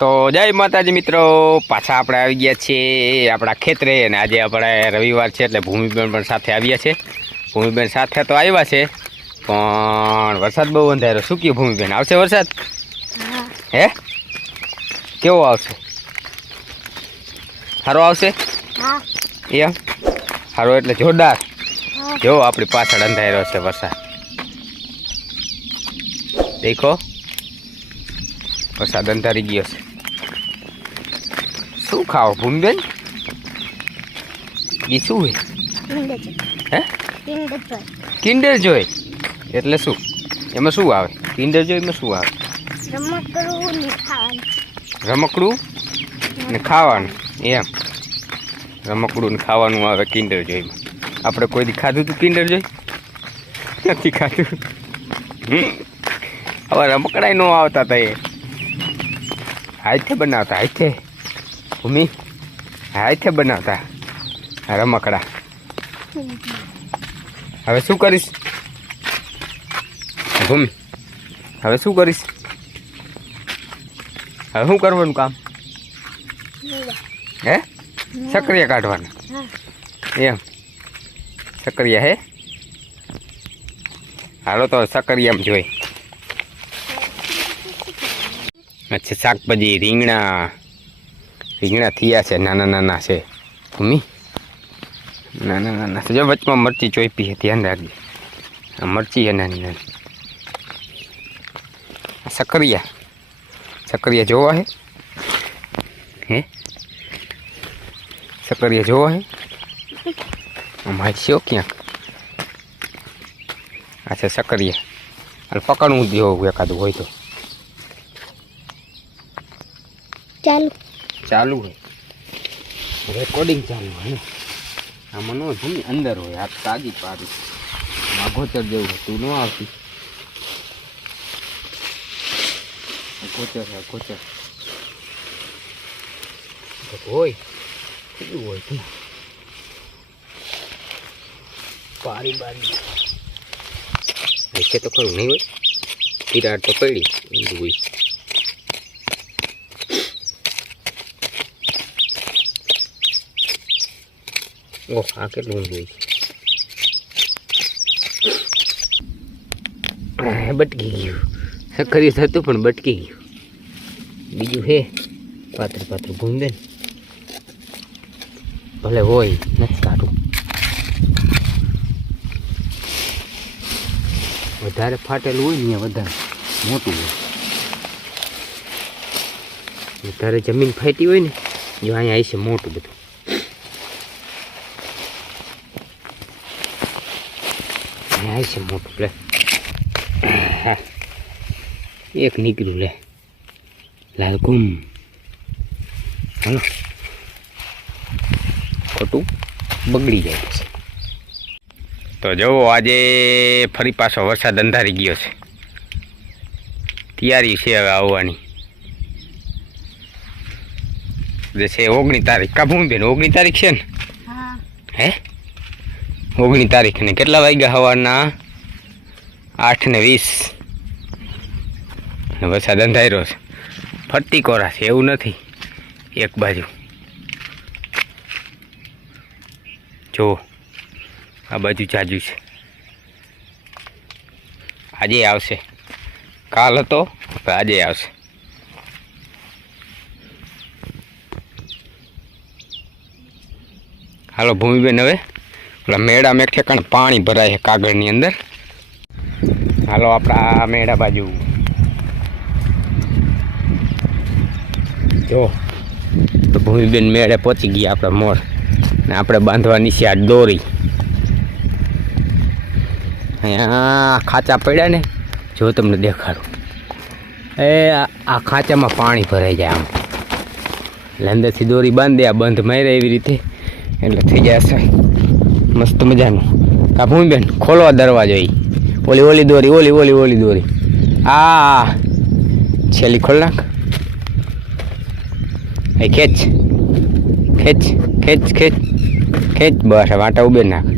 તો જય માતાજી મિત્રો, પાછા આપણે આવી ગયા છીએ આપણા ખેતરે અને આજે આપણે રવિવાર છે એટલે ભૂમિબેન પણ સાથે આવ્યા છે. ભૂમિબેન સાથે તો આવ્યા છે પણ વરસાદ બહુ અંધારો. શું કહ્યું ભૂમિબેન, આવશે વરસાદ? હે, કેવો આવશે? સારો આવશે? એમ સારો એટલે જોરદાર. જો આપણી પાછળ અંધારો છે વરસાદ, દેખો વરસાદ અંધારી ગયો છે. શું ખાઓ ભૂમિબેન? એ શું હોય? હે, કિન્ડર જોય એટલે શું? એમાં શું આવે? કિન્ડર જોય એમાં શું આવે? રમકડું ને ખાવાનું. એમ રમકડું ને ખાવાનું આવે કિન્ડર જોયમાં. આપણે કોઈ દી ખાધું હતું કિન્ડર જોઈ? નથી ખાધું. હવે રમકડાય ન આવતા હતા, એ હાથે બનાવતા. હાથે ભૂમિ હાથે બનાવતા રમકડા. હવે શું કરીશ ભૂમિ? હવે શું કરીશ? હવે શું કરવાનું કામ? હે, સક્રિયા કાઢવાના. એમ સક્રિયા હે? હાલો તો સક્રિયામાં જોઈ. અચ્છા, શાકભાજી રીંગણા થયા છે, નાના નાના છે ભૂમિ, નાના નાના છે. જો વચમાં મરચી ચોઈપી છે, ધ્યાન રાખજે. આ મરચી છે નાની નાની. સક્રિયા જોવા હે? હે, સક્રિયા જોવા હે? આમાં છે ક્યાંક. અચ્છા, સક્રિયા હાલ પકડવું દેવું એકાદું હોય તો. ચાલુ હોય, રેકોર્ડિંગ ચાલુ હોય. આમાં ન ભૂમિ અંદર હોય. આ તાજી પાડી ગોચર જેવું હતું, ન આવતી. ગોચર હોય, કેટલું હોય તું? પારી બારી છે તો ખરું નહીં હોય. તિરાડ તો પડી ઊંધું હોય. ઓહ, આ કેટલું ઊંધું હોય. બટકી ગયું. સક્રિય થતું પણ બટકી ગયું. બીજું હે પાત્ર ભૂમિબેન ભલે હોય, નથી કાઢું. વધારે ફાટેલું હોય ને વધારે મોટું હોય. વધારે જમીન ફાટી હોય ને, જો અહીંયા આવી છે મોટું બધું. અહીંયા આવી છે મોટું. લે હા, એક નીકળ્યું. લે લાલકુમ. હાલો, ખોટું બગડી જાય છે. તો જુઓ, આજે ફરી પાછો વરસાદ અંધારી ગયો છે. તૈયારી છે હવે આવવાની. જે છે 19 તારીખ. કા ભૂમિબેન 19 તારીખ છે ને? હે, 19 તારીખ ને કેટલા વાગ્યા? સવારના 8:20. વરસાદ અંધાર્યો છે. ફરતી કોરા છે, એવું નથી. એક બાજુ જો, આ બાજુ જાજુ છે. આજે આવશે. કાલ હતો, આજે આવશે. હાલો ભૂમિબેન, હવે પેલા મેળામાં એક ઠેકાણે પાણી ભરાય છે કાગળની અંદર. હાલો આપણા મેળા બાજુ. જો તો ભૂમિબેન મેળે પહોંચી ગયા આપણા મોર, ને આપણે બાંધવાની છે આ દોરી. અહીંયા ખાંચા પડ્યા ને, જો તમને દેખાડું. આ ખાંચામાં પાણી ભરાઈ જાય આમ, એટલે અંદરથી દોરી બાંધે. આ બંધ મારે એવી રીતે, એટલે થઈ જાય છે મસ્ત મજાનું. આ ભૂમિબેન ખોલવા દરવાજો. એ ઓલી દોરી, ઓલી દોરી. આ છેલ્લી ખોલ નાખ. એ ખેંચ. બસ વાંટા ઉભે નાખ.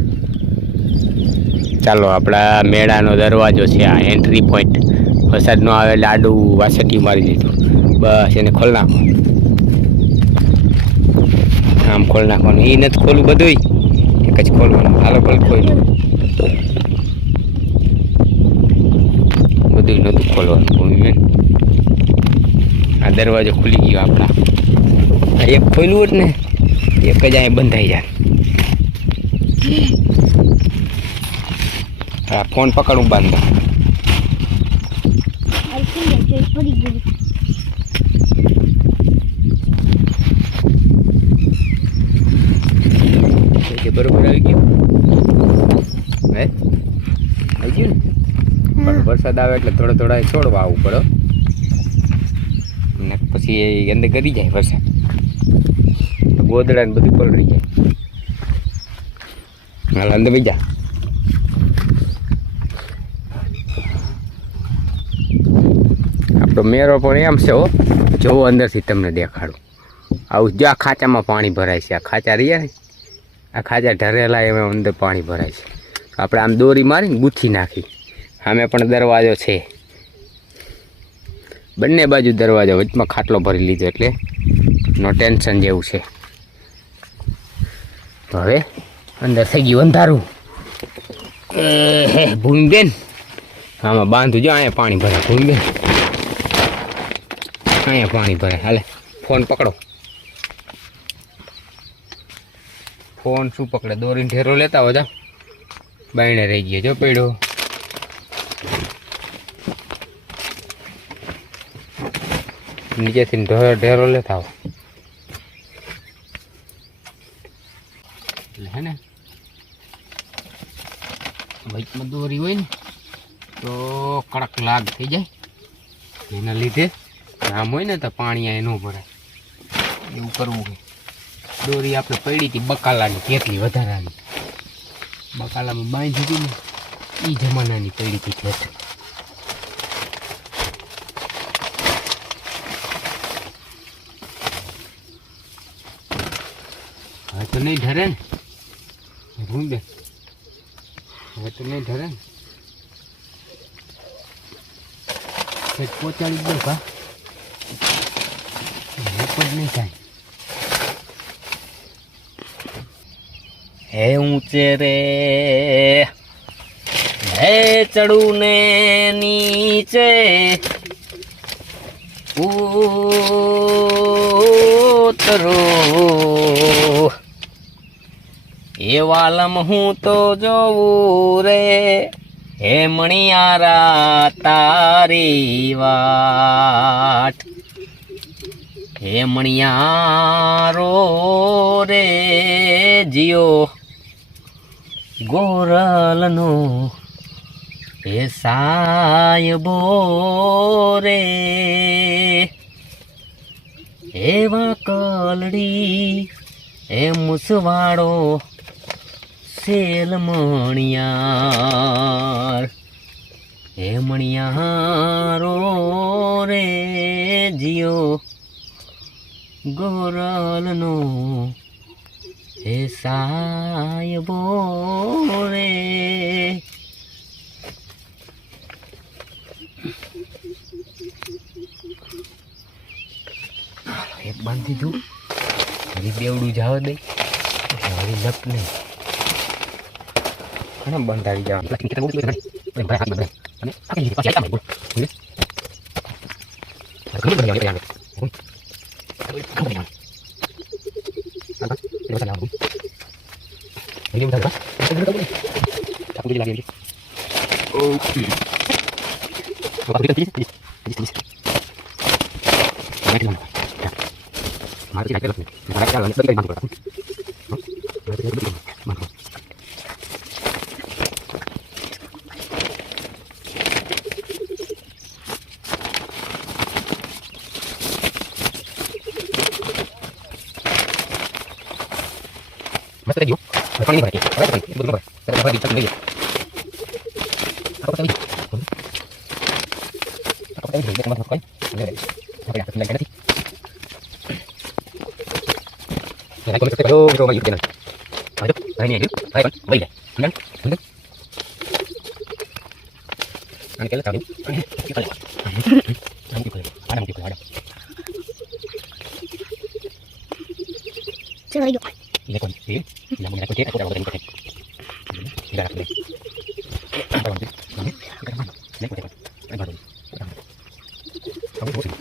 ચાલો, આપણા મેળાનો દરવાજો છે આ, એન્ટ્રી પોઈન્ટ. વરસાદ ન આવે એટલે આડું વાસટી મારી દીધું. બસ એને ખોલ નાખો, આમ ખોલ નાખવાનું. એ નથી ખોલવું બધું, એક જ ખોલવાનું. હાલો ભલે ખોલ્યું, બધું નહોતું ખોલવાનું ભૂમિબેન. આ દરવાજો ખુલી ગયો આપણા. આ એક ખોલ્યું હોત ને એક જ અહીંયા બંધાઈ જાય. હા ફોન પકડું બાંધો. બરોબર આવી ગયું હે, આવી ગયું ને. પણ વરસાદ આવે એટલે થોડો થોડા છોડવા આવવું પડે ને, પછી એ અંદર ગરી જાય વરસાદ, ગોદડા ને બધું પલળી જાય. હાલ અંદર બીજા આપણો મેરો પણ એમ છે હો. જોવો અંદરથી તમને દેખાડું. આવું જો આ ખાચામાં પાણી ભરાય છે. આ ખાચા રહ્યા ને, આ ખાચા ઢરેલા એમાં અંદર પાણી ભરાય છે. આપણે આમ દોરી મારીને ગૂંથી નાખી. સામે પણ દરવાજો છે, બંને બાજુ દરવાજો, વચમાં ખાટલો ભરી લીધો એટલે નો ટેન્શન જેવું છે. તો હવે અંદર થઈ ગયું અંધારું. ભૂમિબેન આમાં બાંધું જો, અહીંયા પાણી ભરાય. ભૂમિબેન અહીંયા પાણી ભરાય. હાલે ફોન પકડો. ફોન શું પકડે, દોરીને ઢેરો લેતા હોય. બાયણે રહી ગયો જો પડ્યો. નીચેથી ઢેરો લેતા આવો એટલે હે ને, વચમાં દોરી હોય ને તો કડક લાગ થઈ જાય. એના લીધે આમ હોય ને તો પાણી આ ન ભરાય. એવું કરવું કે દોરી આપણે પડી હતી બકાલાની, કેટલી વધારાની બકાલામાં બાંધી હતી ને, એ જમાનાની પડી હતી ખેત. હવે તો નહીં ઢરે ને ભૂમિબેન, હવે તો નહીં ઢરે ને. ખેત પહોંચાડી દો કા, જ નહીં થાય. હે ઊંચે રે હે ચડું ને નીચે ઉતરો, એ વાલમ હું તો જોઉં રે હે મણિયારા તારી વાટ. હે મણિયારો રે જીઓ ગોરલનો હે સાયબો રે, હે વાકલડી હે મુસવાડો સેલ મણિયાર. હે મણિયારો રે જીઓ ગોરલનો હે સાયબો રે. એક બાંધી દઉં, હરી બેવડું જાવ દઈ, હરી લપ નહીં અને બંધાવી જવા. Mas tadi yuk, kalau ini berarti, apa itu? Itu berapa? Berapa di sana dia? Apa tadi? Apa tadi? Dia kemana kau? Apa ya? Sebenarnya sih. Nah, kalau kita baru kita main jalan. Ayo, ini aja. Ayo, baik deh. Benar? Benar? Nanti kita tahu. Kita lihat. Nanti kita lihat. Ada. Saya lagi. Ini kon, ini, namun aku cek aku dah berani pakai. Tidak ada. Apa nanti? Nanti kita mana? Naik pakai. Naik baru. Kamu bosan?